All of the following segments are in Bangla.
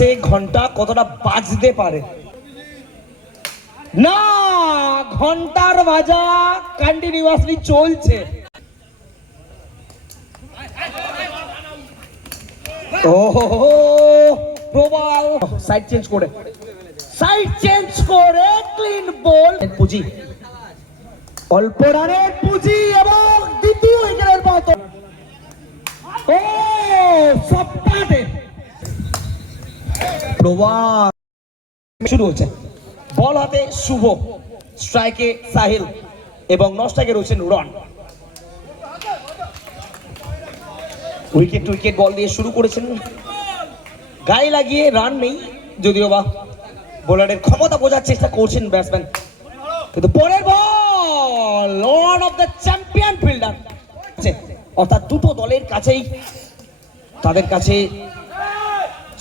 ম্যাচে ঘন্টা কতটা বাজতে পারে? না, ঘন্টার বাজা কন্টিনিউয়াসলি চলছে। ওহো, প্রবাল সাইড চেঞ্জ করে ক্লিন বল। পুঁজি, অল্প রানের পুঁজি এবং দ্বিতীয় উইকেটের পতন। ও সপ্তাহে প্রবাল শুরু হচ্ছে। বল হাতে শুভ, স্ট্রাইকে সাহিল এবং নস্ট্রাইকে রয়েছেন রন। উইকেট টু উইকেট বল দিয়ে শুরু করেছেন, গায়ে লাগিয়ে রান নেই যদিও বা বোলারের ক্ষমতা বোঝার চেষ্টা করছেন ব্যাটসম্যান। কিন্তু পরের ball lord of the champion fielder, অর্থাৎ দুটো দলের কাছেই তাদের কাছে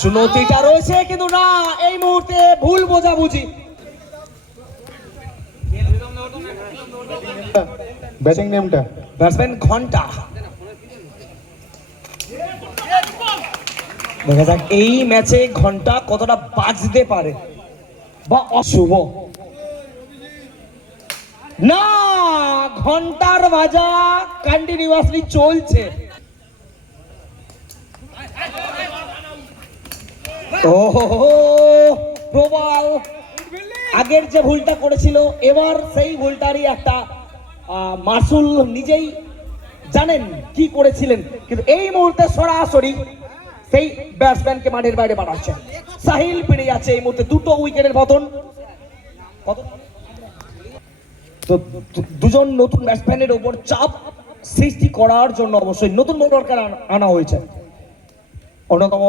চুনৌতিটা রয়েছে, কিন্তু না, এই মুহূর্তে ভুল বোঝাবুঝি। ব্যাটিং নেমটা ব্যাটসম্যান ঘন্টা। দেখা যাক এই ম্যাচে ঘন্টা কতটা বাজতে পারে বা অশুভ। না, ঘন্টার বাজা কন্টিনিউয়াসলি চলছে। ওহো, প্রবাল আগের যে ভুলটা করেছিল এবার সেই ভুলটারই একটা মাসুল নিজেই জানেন কি করেছিলেন, কিন্তু এই মুহূর্তে সরাসরি সেই ব্যাটসম্যানকে মাঠের বাইরে পাঠাচ্ছে। সাহিল পেরে যাচ্ছে এই মুহূর্তে দুটো উইকেটের পতন। তো দুজন নতুন ব্যাটসম্যানের উপর চাপ সৃষ্টি করার জন্য অবশ্যই নতুন বোলারকে আনা হয়েছে। অন্যতম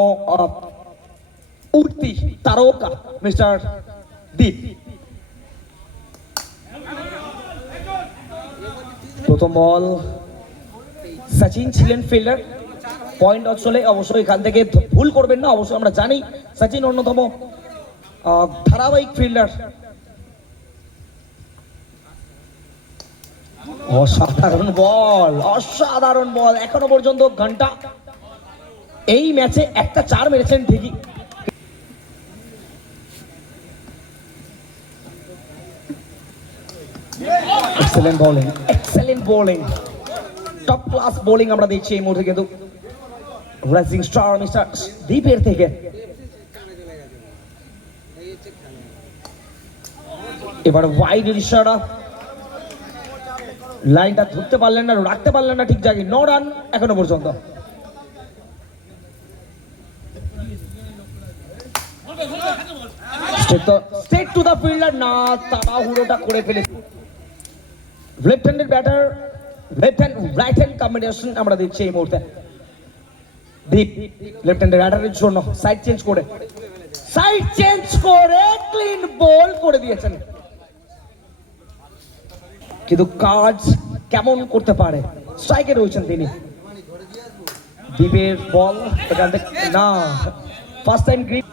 উঠতি তারকা মিস্টার দীপ। প্রথম বল, সচিন ছিলেন ফিল্ডার, পয়েন্ট অঞ্চলে অবশ্যই এখান থেকে ভুল করবেন না। অবশ্যই আমরা জানি সচিন অন্যতম ধারাবাহিক ফিল্ডার। অসাধারণ বল, অসাধারণ বল। এখনো পর্যন্ত ঘন্টা এই ম্যাচে একটা 4 মেরেছেন ঠিকই। Excellent bowling, excellent bowling, top class bowling আমরা দেখছি এই মুহূর্তে কিন্তু রাইজিং স্টার মিস্টার দীপের থেকে। এবার ওয়াইড ইশারা, লাইনটা ধরতে পারলেন না, রাখতে পারলেন না ঠিক জায়গায়। 9 রান এখনো পর্যন্ত। স্ট্রেট টু দা ফিল্ডার, না, তাড়াহুড়োটা করে ফেলেছে। Left handed batter, left hand right hand combination আমরা দেখছি এই মুহূর্তে। দীপ লেফট হ্যান্ডেড ব্যাটারের জন্য সাইড চেঞ্জ করে ক্লিন বল করে দিয়েছেন, কিন্তু কাজ কেমন করতে পারে স্ট্রাইকে রয়েছেন তিনি। দীপের বল এখান থেকে না, ফার্স্ট টাইম গ্রিন।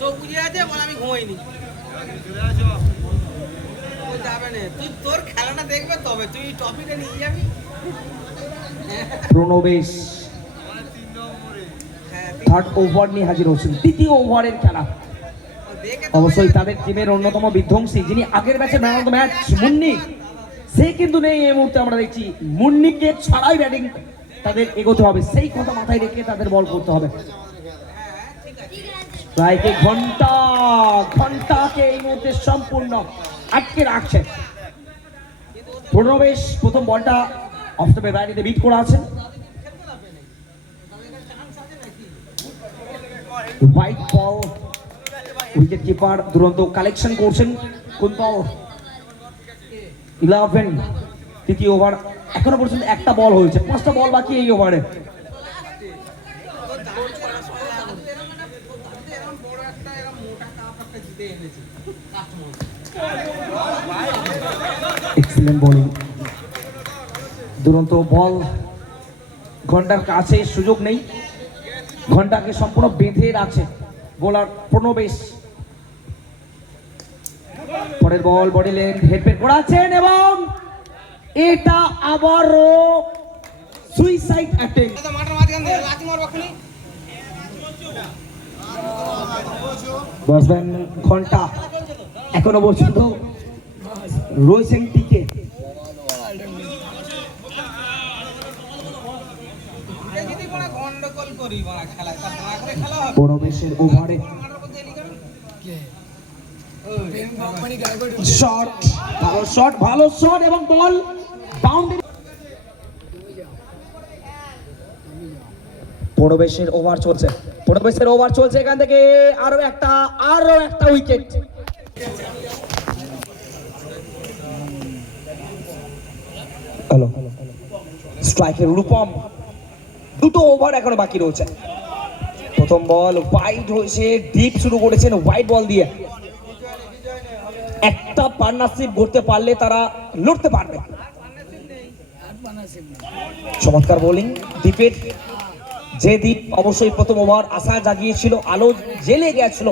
চোখ বুঝে আছে বলে আমি ঘুমাইনি। যাবে না, তুই তোর খেলাটা দেখবে তবে তুই টপিকটা নিয়ে যাবি। প্রণবেশ থার্ড ওভার নিয়ে হাজির হচ্ছেন, দ্বিতীয় ওভারের খেলা। অবশ্যই তাদের টিমের অন্যতম বিধ্বংসী, যিনি আগের ম্যাচে man of the match Munni, সে কিন্তু নেই এই মুহূর্তে। আমরা দেখছি মুন্নিকে ছাড়াই ব্যাটিং তাদের এগোতে হবে, সেই কথা মাথায় রেখে তাদের বল করতে হবে। স্ট্রাইকে ঘন্টাকে এই মুহূর্তে সম্পূর্ণ আটকে রাখছে। প্রণবেশ প্রথম বলটা অফ স্টপের বাইরে বিট করা আছেন। হোয়াইট বল, উইকেট কিপার দুরন্ত কালেকশন করছেন। কুন্তল 11, তৃতীয় ওভার এখনো পর্যন্ত একটা বল হয়েছে, 5টা বল বাকি এই ওভারে। এক্সিলেন্ট বোলিং, দুরন্ত বল। ঘন্টার কাছে সুযোগ নেই, ঘন্টাকে সম্পূর্ণ বেঁধে রাখছে বোলার প্রণবেশ। পরের বল বডি লেন্থ হেডপেট করাচ্ছেন এবং এটা আবারও সুইসাইড অ্যাটেম্প। তো মাঠের মাঝখান দিয়ে লাথি মারবো খুনি। ব্যাটসম্যান ঘন্টা এখনো পর্যন্ত রয়েছেন টিকে। যদি কোনো গন্ডগোল করি বা খেলায় তা না করে খেলা হবে। প্রণবেশের ওভারে মাঠের মধ্যে এলি কেন? শট, ভালো শট এবং বল বাউন্ডারি। প্রণবেশের ওভার চলছে এখান থেকে আরো একটা উইকেট। হ্যালো, স্ট্রাইকের রূপম। দুটো ওভার এখনো বাকি রয়েছে। প্রথম বল ওয়াইড হয়েছে, ডিপ শুরু করেছেন ওয়াইড বল দিয়ে। একটা পার্টনারশিপ করতে পারলে তারা লড়তে পারবে। চমৎকার বোলিং দীপের, যে দীপ অবশ্যই প্রথম ওভার আশা জাগিয়েছিল, আলো জেলে গেছিল,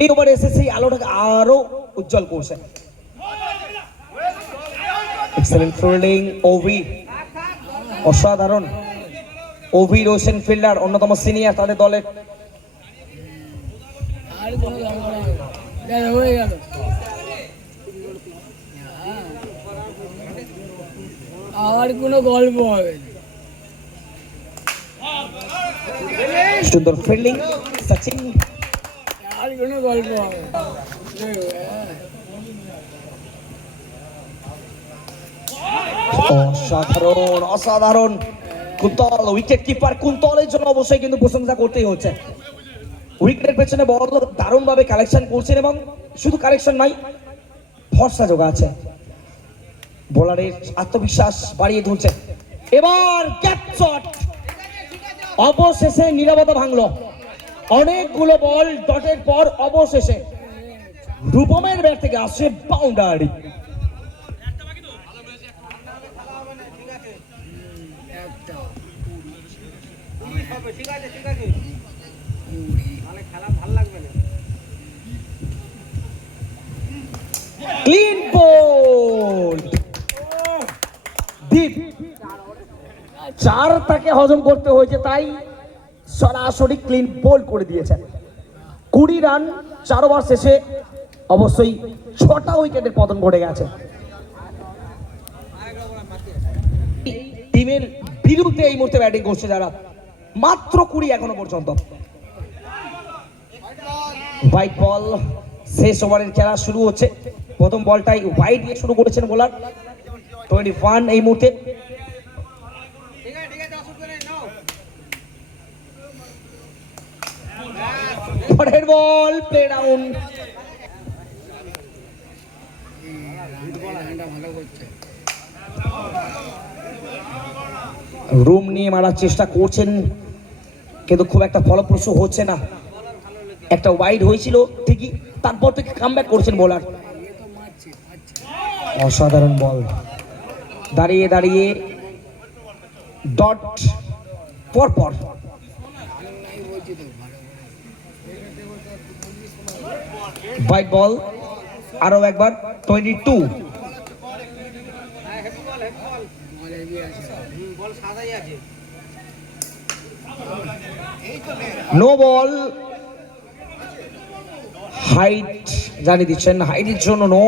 এই ওভারে এসে সেই আলোটাকে আরো উজ্জ্বল করছে। এক্সেলেন্ট ফিল্ডিং ওভি, অসাধারণ। ওভি রয়েছেন ফিল্ডার, অন্যতম সিনিয়র তাদের দলের। আর কোনো গল্প হবে না। সুন্দর ফিল্ডিং সচিন। আর কোনো গল্প হবে না। অসাধারণ কুন্তল, উইকেট কিপার কুন্তলের জন্য অবশ্যই কিন্তু প্রশংসা করতেই হচ্ছে। উইকেটের পেছনে বল দারুণ ভাবে কালেকশন করছেন এবং শুধু কালেকশন নয়, ভরসা যোগাচ্ছে, বোলারের আত্মবিশ্বাস বাড়িয়ে তুলছে। এবার ক্যাচ শট, অবশেষে নীরবতা ভাঙলো। অনেকগুলো বল ডটের পর অবশেষে রূপমের ব্যাট থেকে আসে বাউন্ডারি। ঠিক আছে তাহলে খেলা ভালো লাগবে না। ক্লিন বোল, দীপ 4 তাকে হজম করতে হয়েছে, তাই সরাসরি ক্লিন বোল করে দিয়েছেন। 20 রান 4 ওভার শেষে অবশ্যই 6টা উইকেটের পতন ঘটে গেছে। টিমের বিরুদ্ধে এই মুহূর্তে ব্যাটিং করছে যারা, মাত্র 20 এখনো পর্যন্ত। হোয়াইট বল, শেষ ওভারের খেলা শুরু হচ্ছে। প্রথম বলটাই হোয়াইট দিয়ে শুরু করেছেন বোলার। 21 এই মুহূর্তে। পরের বল প্লে ডাউন। রুম নিয়ে মারার চেষ্টা করছেন কিন্তু খুব একটা ফলপ্রসূ হচ্ছে না। একটা ওয়াইড হয়েছিল ঠিকই, তারপর থেকে কামব্যাক করছেন বোলার। অসাধারণ বল, দাঁড়িয়ে দাঁড়িয়ে ডট পরপর। হোয়াইট বল আরো একবার 22। নো বল, হাইট জানিয়ে দিচ্ছেন, হাইটের জন্য নো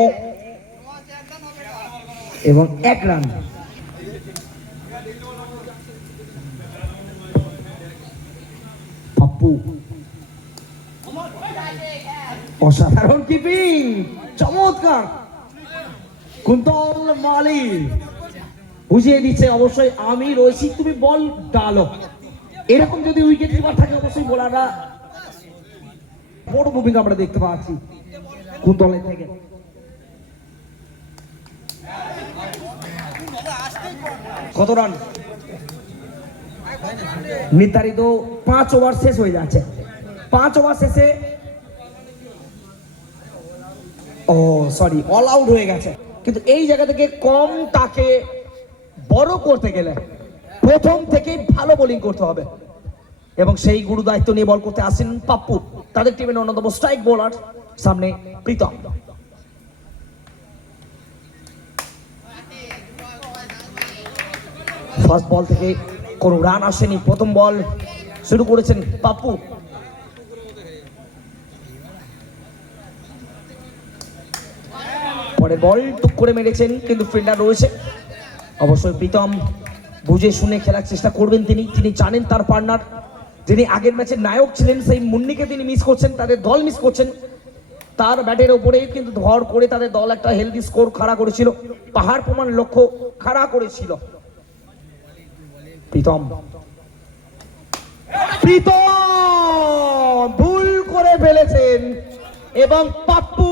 এবং 1 রান। পাপ্পু, অসাধারণ কিপিং, চমৎকার। কুন্তল মালি বুঝিয়ে দিচ্ছে অবশ্যই আমি রয়েছি, তুমি বল ডালো। এরকম যদি উইকেট কিপার থাকে অবশ্যই বোলাররা বড় ভূমিকা আমরা দেখতে পাচ্ছি কুন্তলের থেকে। কত রান নির্ধারিত? 5 ওভার শেষ হয়ে যাচ্ছে। 5 ওভার শেষে অল আউট হয়ে গেছে। কিন্তু এই জায়গা থেকে কম তাকে বড় করতে গেলে প্রথম থেকেই ভালো বোলিং করতে হবে এবং সেই গুরু দায়িত্ব নিয়ে বল করতে আসেন পাপ্পু। তাদের টিমের অন্যতম স্ট্রাইক বোলার সামনে প্রীতম। ফার্স্ট বল থেকে কোনো রান আসেনি, প্রথম বল শুরু করেছেন পাপ্পু। পরের বল টুক করে মেরেছেন, কিন্তু ফিল্ডার রয়েছে। অবশ্যই প্রীতম বুঝে শুনে খেলার চেষ্টা করবেন। তিনি জানেন তার পার্টনার, যিনি আগের ম্যাচের নায়ক ছিলেন, সেই মুন্নিকে তিনি মিস করছেন, তাদের দল মিস করছেন। তার ব্যাটের ওপরে কিন্তু ধর করে তাদের দল একটা হেলদি স্কোর খাড়া করেছিল, পাহাড় প্রমাণ লক্ষ্য খাড়া করেছিল। প্রীতম ভুল করে ফেলেছেন এবং পাপ্পু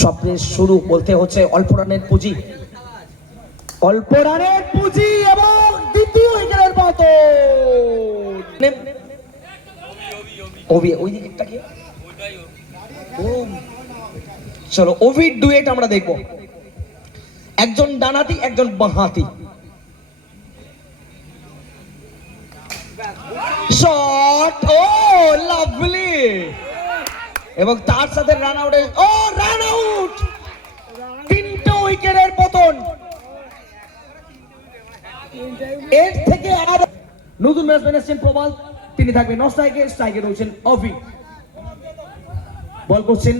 স্বপ্নের শুরু বলতে হচ্ছে অল্প রানের পুঁজি, অল্প রানের পুঁজি এবং দ্বিতীয় উইকেটের মতো। ওই দিকটা কি? চলো ওভিড ডুয়েট আমরা দেখবো, একজন ডানহাতি একজন বাঁহাতি। শট, ও লাভলি, এবং তার সাথে রান আউট। ও রান আউট, তিনটা উইকেটের পতন। এর থেকে আর নতুন ব্যাটসম্যান এসেছেন প্রবাল, তিনি থাকবেন নন স্ট্রাইকে, স্ট্রাইকে রয়েছেন অভি। বল করছেন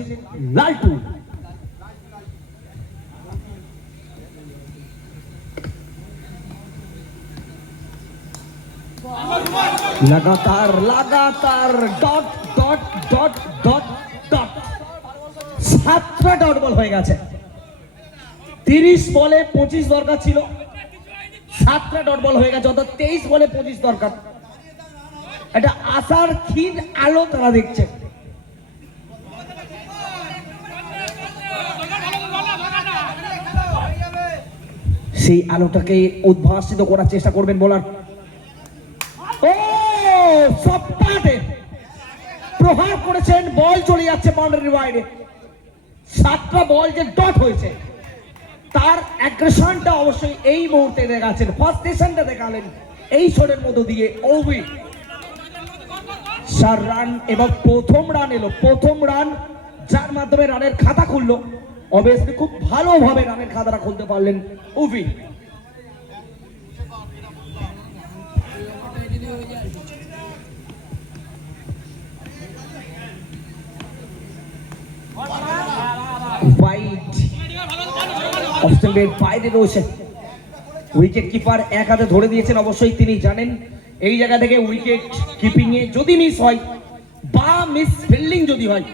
লালটু। লাগাতার dot dot dot dot dot 7টা ডট বল হয়ে গেছে। 30 বলে 25 দরকার ছিল, 7টা ডট বল হয়ে গেছে, অর্থাৎ 23 বলে 25 দরকার। এটা আশার ক্ষীণ আলো তারা দেখছে। সেই আলোটাকে উদ্ভাসিত করার চেষ্টা করবেন বোলার। ও সপ্তাহে প্রহার করেছেন, বল চলে যাচ্ছে বাউন্ডারির বাইরে। 7টা বল যে ডট হয়েছে, তার অ্যাগ্রেশনটা অবশ্যই এই মুহূর্তে দেখাচ্ছেন, ফার্স্ট সেশনটা দেখালেন এই শটের মধ্য দিয়ে। ওভি 4 রান এবং প্রথম রান এলো, প্রথম রান যার মাধ্যমে রানের খাতা খুললো। অবভিয়াসলি খুব ভালোভাবে রানের খাতাটা খুলতে পারলেন ওভি। বাইরে রয়েছে উইকেট কিপার, এক হাতে ধরে দিয়েছেন। অবশ্যই তিনি জানেন এই জায়গা থেকে উইকেট কিপিং এ যদি মিস হয় বা মিস ফিল্ডিং যদি হয়,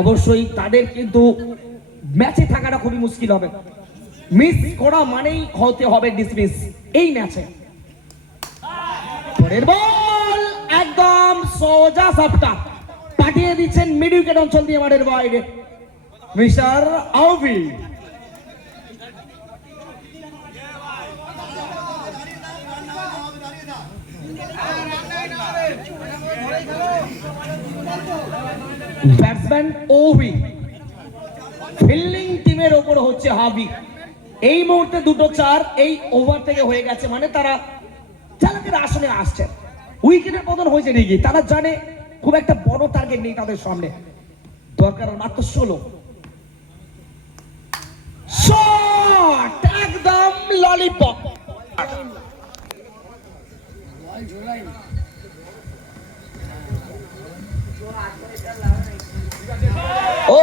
অবশ্যই তাদের কিন্তু ম্যাচে থাকাটা খুবই মুশকিল হবে। মিস করা মানেই হতে হবে ডিসমিস এই ম্যাচে। পরের বল একদম সোজা সাপটা পাঠিয়ে দিচ্ছেন মিড উইকেট অঞ্চল দিয়ে মাঠের বাইরে মিস্টার আউভি। ব্যাটসম্যান ওভি, ফিল্ডিং টিমের ওপর হচ্ছে হাবি। এই মুহূর্তে 2টো 4 এই ওভার থেকে হয়ে গেছে, মানে তারা চালকের আসনে আসছে। উইকেটের পতন হয়েছে ঠিকই, তারা জানে খুব একটা বড় টার্গেট নেই তাদের সামনে, দরকার মাত্র 16। শট একদম ললিপপ। ও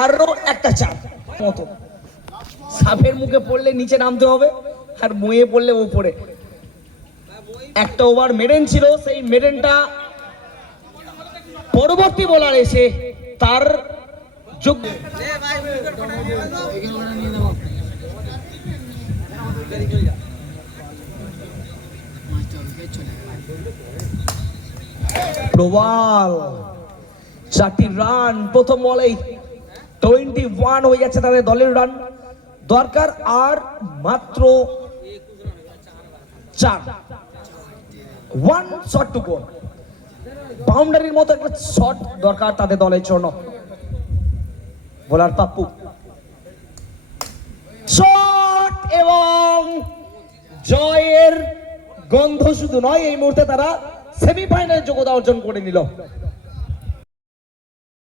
আরো একটা চার মতো, সাপের মুখে পড়লে নিচে নামতে হবে, আর মুয়ে পড়লে উপরে। একটা ওভার মেডেন ছিল, সেই মেডেনটা পরবর্তী বোলার এসে তার যোগ্য। প্রবাল 4টি রান প্রথম বলেই, 21 হয়ে যাচ্ছে তাদের দলের রান। দরকার আর মাত্র 4, 1 শট টু গো। বাউন্ডারির মতো একটা শট দরকার তাদের দলের জন্য। বোলার পাপ্পু শট, এবং জয়ের গন্ধ শুধু নয়, এই মুহূর্তে তারা সেমিফাইনালে যোগ্যতা অর্জন করে নিল।